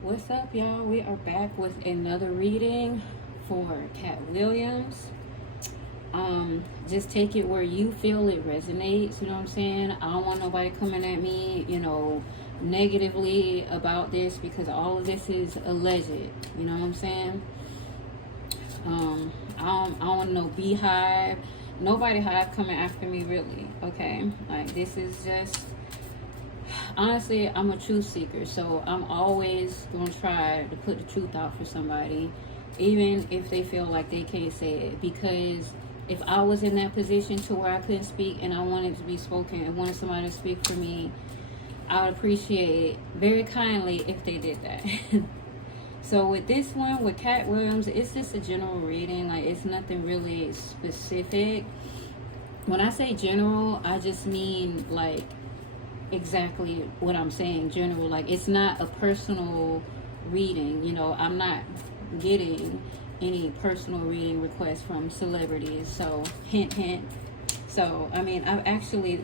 What's up, y'all? We are back with another reading for Katt Williams. Just take it where you feel it resonates. You know what I'm saying? I don't want nobody coming at me, negatively about this, because all of this is alleged. You know what I'm saying? I don't want no beehive. Nobody hive coming after me, really. Okay, like this is just. Honestly, I'm a truth seeker, so I'm always gonna try to put the truth out for somebody, even if they feel like they can't say it. Because if I was in that position to where I couldn't speak and I wanted to be spoken and wanted somebody to speak for me, I would appreciate it very kindly if they did that. So with this one, with Katt Williams, it's just a general reading. Like, it's nothing really specific. When I say general, I just mean like exactly what I'm saying, general. Like, it's not a personal reading. I'm not getting any personal reading requests from celebrities. So hint, hint. So I mean, I've actually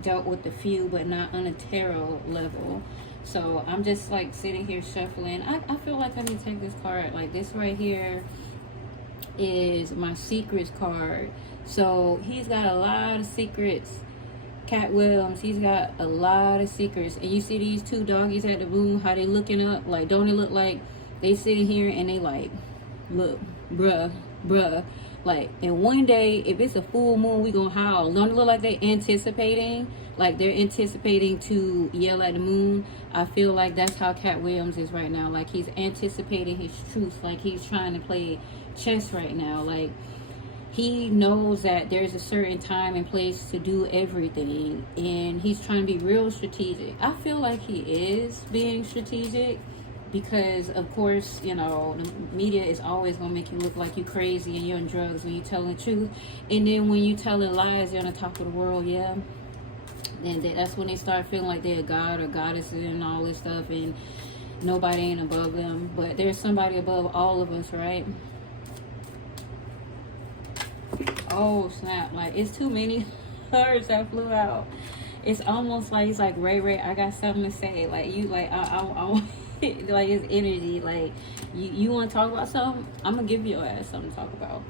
dealt with a few, but not on a tarot level. So I'm just like sitting here shuffling. I feel like I need to take this card. Like, this right here is my secrets card. So he's got a lot of secrets. Katt Williams, he's got a lot of secrets. And you see these two doggies at the room, how they looking up? Like, don't it look like they sitting here and they like, look, bruh. Like, and one day, if it's a full moon, we gonna howl. Don't it look like they anticipating? Like, they're anticipating to yell at the moon. I feel like that's how Katt Williams is right now. Like, he's anticipating his truth. Like, he's trying to play chess right now. Like, he knows that there's a certain time and place to do everything, and he's trying to be real strategic. I feel like he is being strategic because, of course, the media is always going to make you look like you crazy and you're on drugs when you're telling the truth. And then when you telling lies, you're on the top of the world, yeah. And that's when they start feeling like they're a god or goddess and all this stuff, and nobody ain't above them. But there's somebody above all of us, right? Oh snap, like, it's too many cards that flew out. It's almost like he's like, Ray, I got something to say. Like, you, like, I like, his energy, like, you want to talk about something, I'm gonna give your ass something to talk about.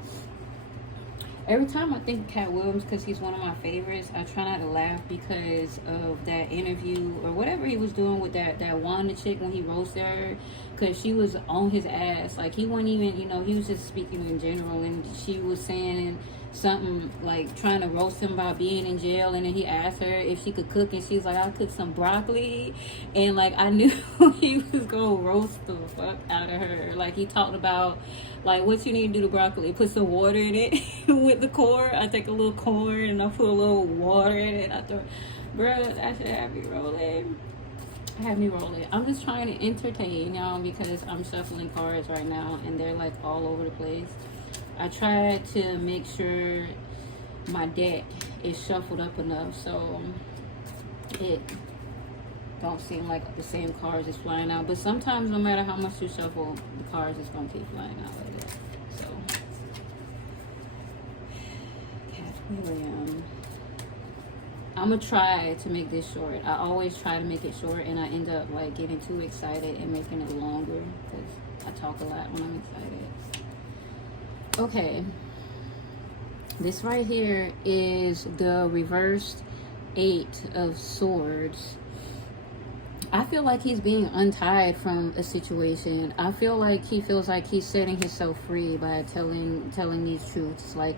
Every time I think of Katt Williams, because he's one of my favorites, I try not to laugh because of that interview or whatever he was doing with that Wanda chick when he roasted her, because she was on his ass. Like, he wasn't even, he was just speaking in general, and she was saying something like trying to roast him about being in jail, and then he asked her if she could cook, and she was like, I'll cook some broccoli. And like, I knew he was gonna roast the fuck out of her. Like, he talked about, like, what you need to do to broccoli, put some water in it with the corn. I take a little corn and I put a little water in it. I thought, bruh, that should have me rolling. I'm just trying to entertain y'all because I'm shuffling cards right now and they're like all over the place. I tried to make sure my deck is shuffled up enough so it don't seem like the same cards is flying out. But sometimes, no matter how much you shuffle, the cards is gonna keep flying out like that. So, Katt Williams. I'm gonna try to make this short. I always try to make it short, and I end up like getting too excited and making it longer because I talk a lot when I'm excited. Okay, this right here is the reversed 8 of Swords. I feel like he's being untied from a situation. I feel like he feels like he's setting himself free by telling these truths. Like,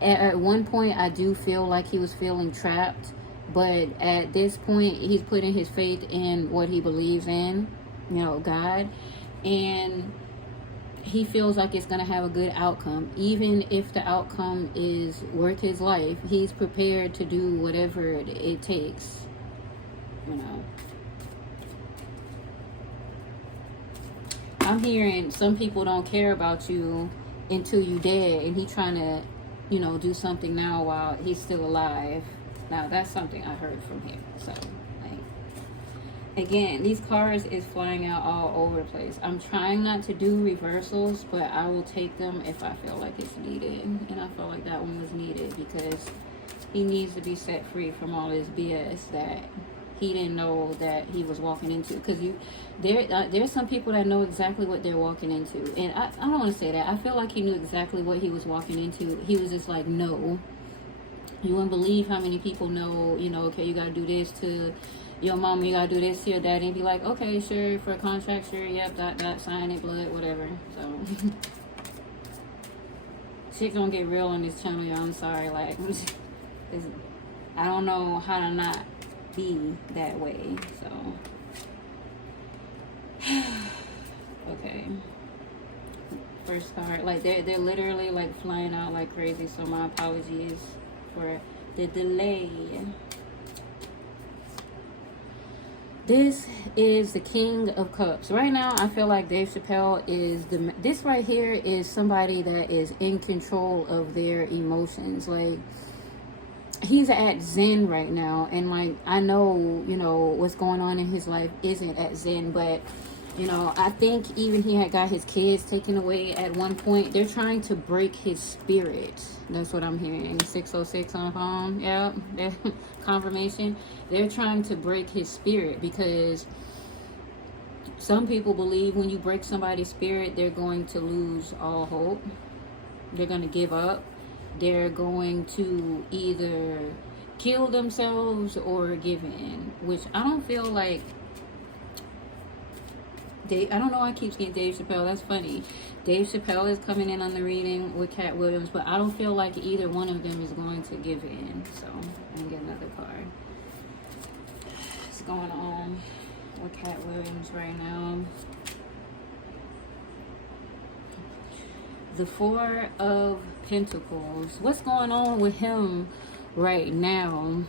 at one point, I do feel like he was feeling trapped, but at this point, he's putting his faith in what he believes in, God, and he feels like it's going to have a good outcome. Even if the outcome is worth his life, he's prepared to do whatever it takes, I'm hearing some people don't care about you until you dead, and he trying to, do something now while he's still alive. Now, that's something I heard from him. So, like, again, these cards is flying out all over the place. I'm trying not to do reversals, but I will take them if I feel like it's needed. And I felt like that one was needed because he needs to be set free from all this BS that he didn't know that he was walking into. Because there's some people that know exactly what they're walking into, and I don't want to say that. I feel like he knew exactly what he was walking into. He was just like, no. You wouldn't believe how many people know, you know, okay, you gotta do this to your mom, you gotta do this to your daddy, and be like, okay, sure, for a contract, sure, yep, that, sign it, blood, whatever. So shit gonna get real on this channel, y'all. I'm sorry, like, I don't know how to not be that way. So okay, first card, like they're literally like flying out like crazy, so my apologies for the delay. This is the King of Cups. Right now, I feel like Dave Chappelle is this right here is somebody that is in control of their emotions. Like, he's at Zen right now, and like, I know, you know, what's going on in his life isn't at Zen, but you know, I think even he had got his kids taken away at one point. They're trying to break his spirit. That's what I'm hearing. 606 on the phone. Yeah, confirmation. They're trying to break his spirit because some people believe when you break somebody's spirit, they're going to lose all hope. They're going to give up. They're going to either kill themselves or give in, which I don't feel like I don't know why I keep saying Dave Chappelle. That's funny. Dave Chappelle is coming in on the reading with Katt Williams, but I don't feel like either one of them is going to give in. So I'm going to get another card. What's going on with Katt Williams right now? The Four of Pentacles. What's going on with him right now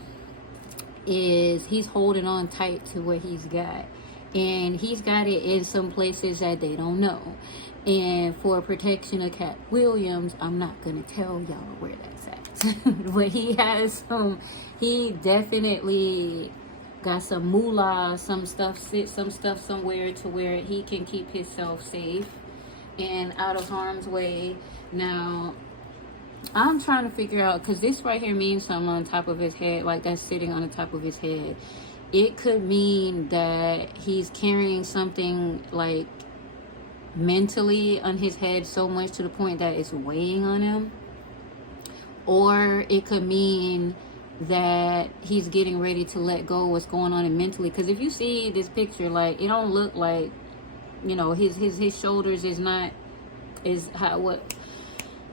is he's holding on tight to what he's got. And he's got it in some places that they don't know. And for protection of Katt Williams, I'm not going to tell y'all where that's at. But he has he definitely got some moolah, some stuff somewhere to where he can keep himself safe and out of harm's way. Now, I'm trying to figure out, because this right here means something on top of his head, like that's sitting on the top of his head. It could mean that he's carrying something like mentally on his head so much to the point that it's weighing on him. Or it could mean that he's getting ready to let go of what's going on in mentally. Because if you see this picture, like, it don't look like, you know, his shoulders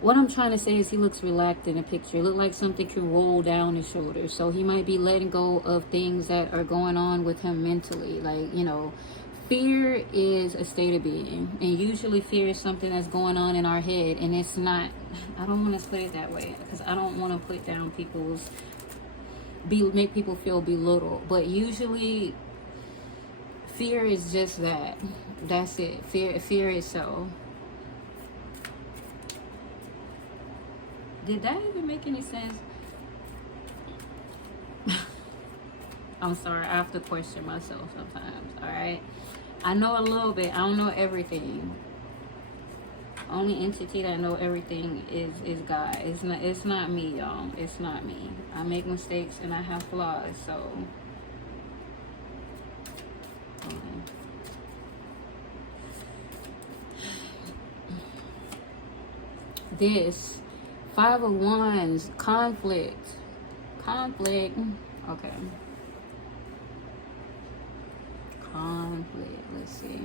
what I'm trying to say is he looks relaxed in the picture. It looks like something can roll down his shoulders. So he might be letting go of things that are going on with him mentally. Like, you know, fear is a state of being. And usually fear is something that's going on in our head. And it's not, I don't want to put it that way, because I don't want to put down make people feel belittled. But usually fear is just that. That's it. Fear itself. Did that even make any sense? I'm sorry, I have to question myself sometimes, alright? I know a little bit, I don't know everything. Only entity that know everything is God. It's not me, y'all. It's not me. I make mistakes and I have flaws, so this Five of Wands, conflict. Okay. Conflict. Let's see.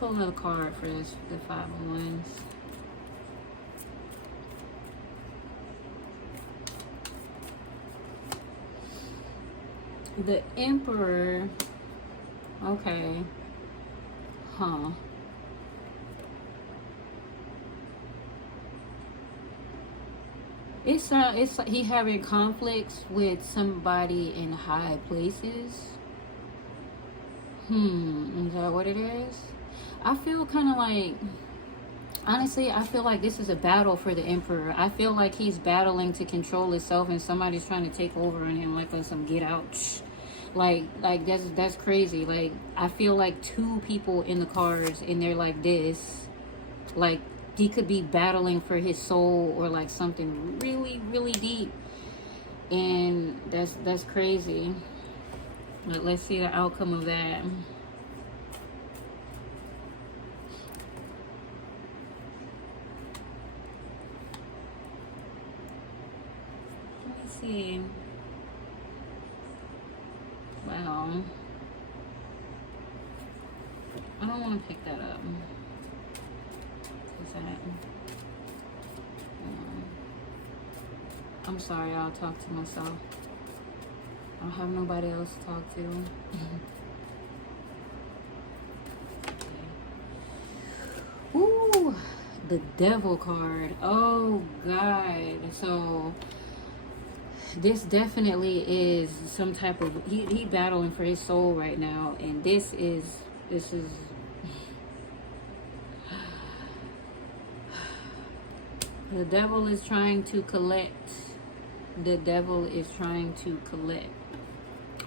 Pull another card for this. The Five of Wands. The Emperor. Okay. Huh. It's like he having conflicts with somebody in high places. Is that what it is? I feel kind of like, honestly, I feel like this is a battle for the Emperor. I feel like he's battling to control himself, and somebody's trying to take over on him, like on some get out. Like that's crazy. Like, I feel like two people in the cards, and they're like this, like. He could be battling for his soul or like something really, really deep. And that's crazy. But let's see the outcome of that. Let me see. Wow. I don't want to pick that up. What's that? I'm sorry, I'll talk to myself. I don't have nobody else to talk to. Ooh, the devil card. Oh, God. So, this definitely is some type of... He battling for his soul right now. And this is... The devil is trying to collect. The devil is trying to collect.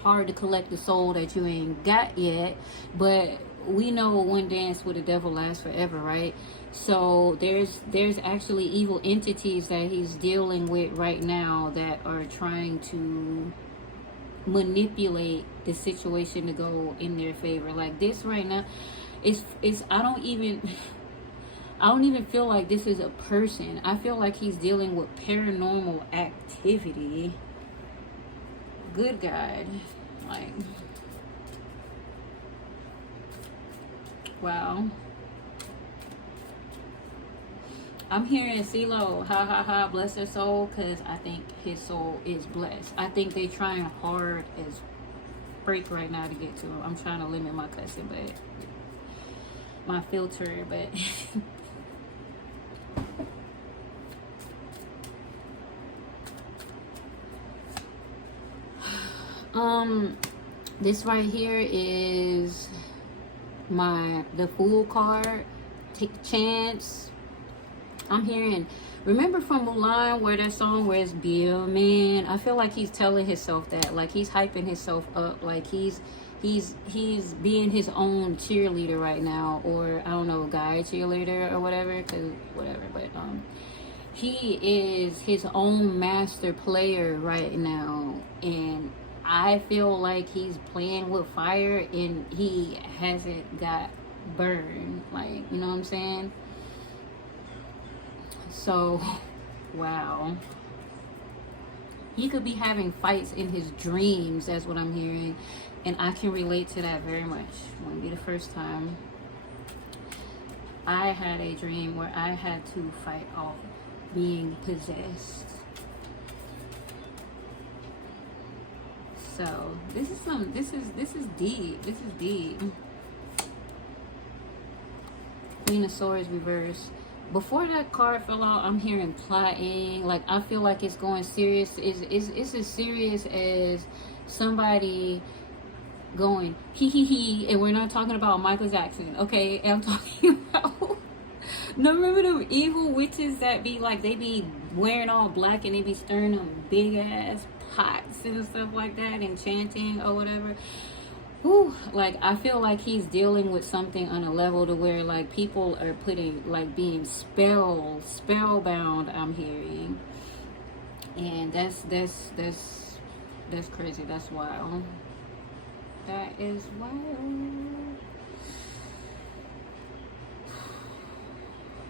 Hard to collect the soul that you ain't got yet, but we know one dance with the devil lasts forever, right? So there's actually evil entities that he's dealing with right now that are trying to manipulate the situation to go in their favor. Like this right now, it's I don't even feel like this is a person. I feel like he's dealing with paranormal activity. Good God. Like, wow. I'm hearing CeeLo, ha ha ha, bless their soul, because I think his soul is blessed. I think they trying hard as break right now to get to him. I'm trying to limit my cussing, but my filter, but this right here is the Fool card. Take a chance. I'm hearing, remember from Mulan where that song where it's be a man? I feel like he's telling himself that, like he's hyping himself up, like he's being his own cheerleader right now, or I don't know, guy cheerleader or whatever, but he is his own master player right now, and I feel like he's playing with fire and he hasn't got burned, like, you know what I'm saying? So, wow. He could be having fights in his dreams, that's what I'm hearing. And I can relate to that very much. It won't be the first time. I had a dream where I had to fight off being possessed. So this is deep. This is deep. Queen of Swords reverse. Before that card fell out, I'm hearing plotting. Like, I feel like it's going serious. It's as serious as somebody going he, and we're not talking about Michael Jackson, okay? And I'm talking about no, remember them evil witches that be like, they be wearing all black and they be stirring them big ass pots and stuff like that and chanting or whatever. Ooh, like, I feel like he's dealing with something on a level to where, like, people are putting, like, being spellbound, I'm hearing. And that's crazy. That's wild. That is wild.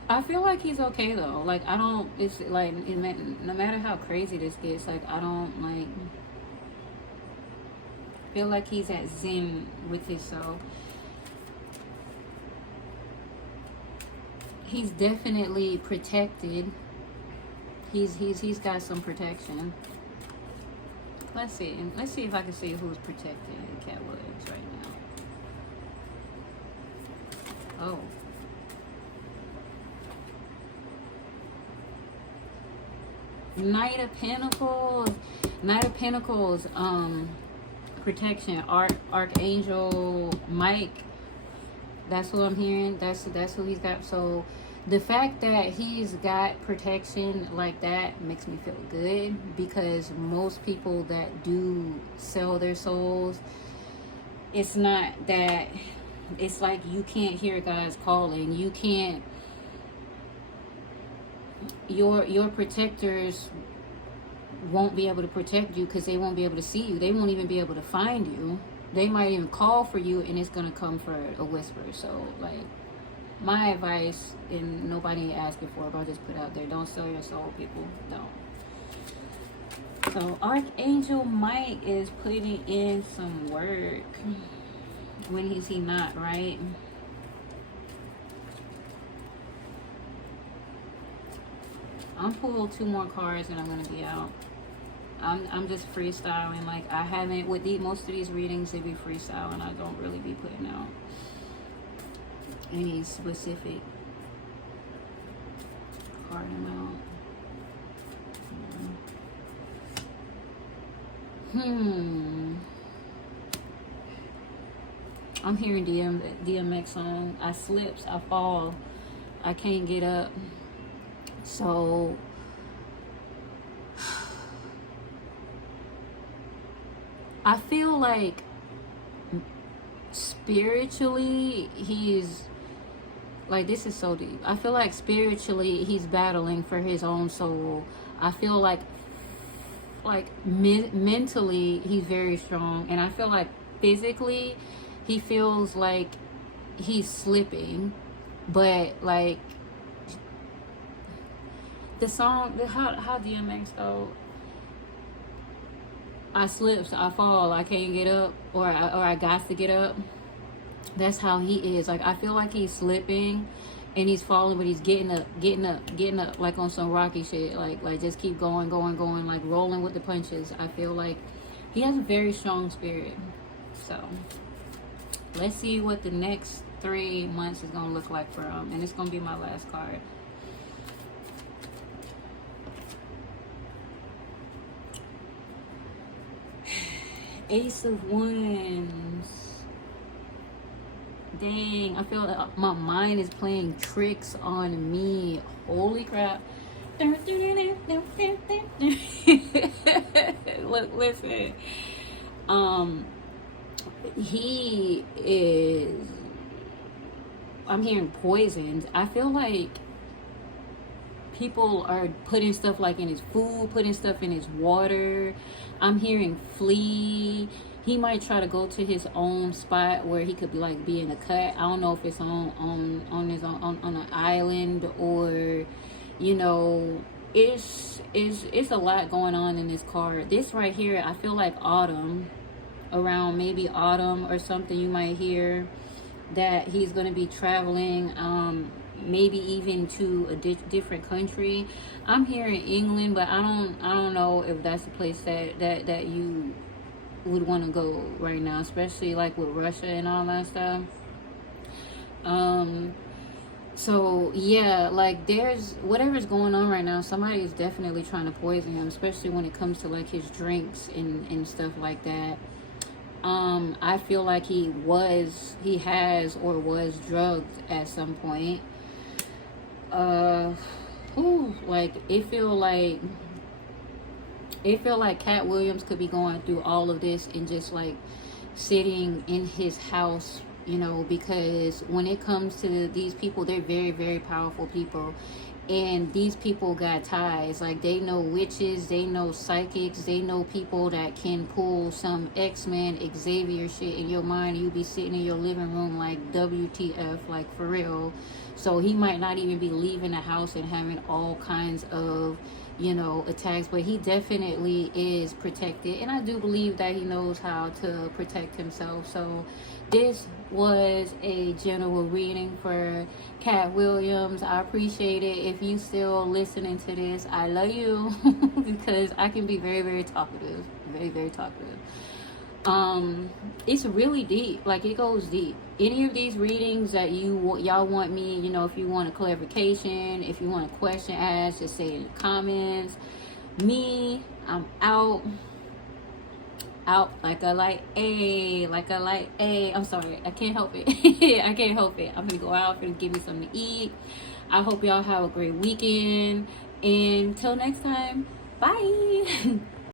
I feel like he's okay, though. Like, I don't, it's, like, no matter how crazy this gets, like, I don't, like, feel like he's at zen with himself. He's definitely protected. He's got some protection. Let's see if I can see who's protecting Katt Williams right now. Oh. Knight of Pentacles, protection. Archangel Mike, that's who I'm hearing. That's who he's got. So the fact that he's got protection like that makes me feel good, because most people that do sell their souls, it's not that, it's like you can't hear God's calling. You can't, your protectors won't be able to protect you because they won't be able to see you. They won't even be able to find you. they might even call for you and it's gonna come for a whisper. So like, my advice, and nobody asking for it, but I'll just put out there, don't sell your soul, people. Don't. So Archangel Mike is putting in some work. When is he not, right? I'm pulling 2 more cards and I'm gonna be out. I'm just freestyling. Like, I haven't, with most of these readings, they be freestyling. I don't really be putting out any specific card amount. I'm hearing DMX song. I slips, I fall, I can't get up. So I feel like spiritually he's like, this is so deep. I feel like spiritually he's battling for his own soul. I feel like mentally he's very strong, and I feel like physically he feels like he's slipping. But like the song, how DMX go, I slips, I fall, I can't get up, or I got to get up. That's how he is. Like, I feel like he's slipping and he's falling, but he's getting up, like on some Rocky shit. Like just keep going, like rolling with the punches. I feel like he has a very strong spirit. So let's see what the next 3 months is gonna look like for him, and it's gonna be my last card. Ace of Wands. Dang, I feel like my mind is playing tricks on me. Holy crap. Look, listen. He is, I'm hearing poisoned. I feel like people are putting stuff like in his food, putting stuff in his water. I'm hearing flee. He might try to go to his own spot where he could like be in a cut. I don't know if it's on his own, on an island, or you know, it's a lot going on in this card. This right here, I feel like autumn, around maybe autumn or something, you might hear that he's going to be traveling, maybe even to a different country. I'm hearing England, but I don't know if that's the place that you would want to go right now, especially like with Russia and all that stuff. So yeah, like there's whatever's going on right now, somebody is definitely trying to poison him, especially when it comes to like his drinks and stuff like that. I feel like he has or was drugged at some point. Like it feel like Katt Williams could be going through all of this and just like sitting in his house, you know, because when it comes to these people, they're very, very powerful people. And these people got ties. Like, they know witches, they know psychics, they know people that can pull some X-Men, Xavier shit in your mind. You be sitting in your living room like, WTF, like, for real. So he might not even be leaving the house and having all kinds of, you know, attacks. But he definitely is protected. And I do believe that he knows how to protect himself. So this was a general reading for Katt Williams. I appreciate it. If you still listening to this, I love you because I can be very, very talkative. Very, very talkative. It's really deep. Like, it goes deep. Any of these readings that y'all want me, you know, if you want a clarification, if you want a question asked, just say it in the comments. I'm out like a light A. I'm sorry, I can't help it. I can't help it. I'm gonna go out, gonna give me something to eat. I hope y'all have a great weekend, and until next time, bye.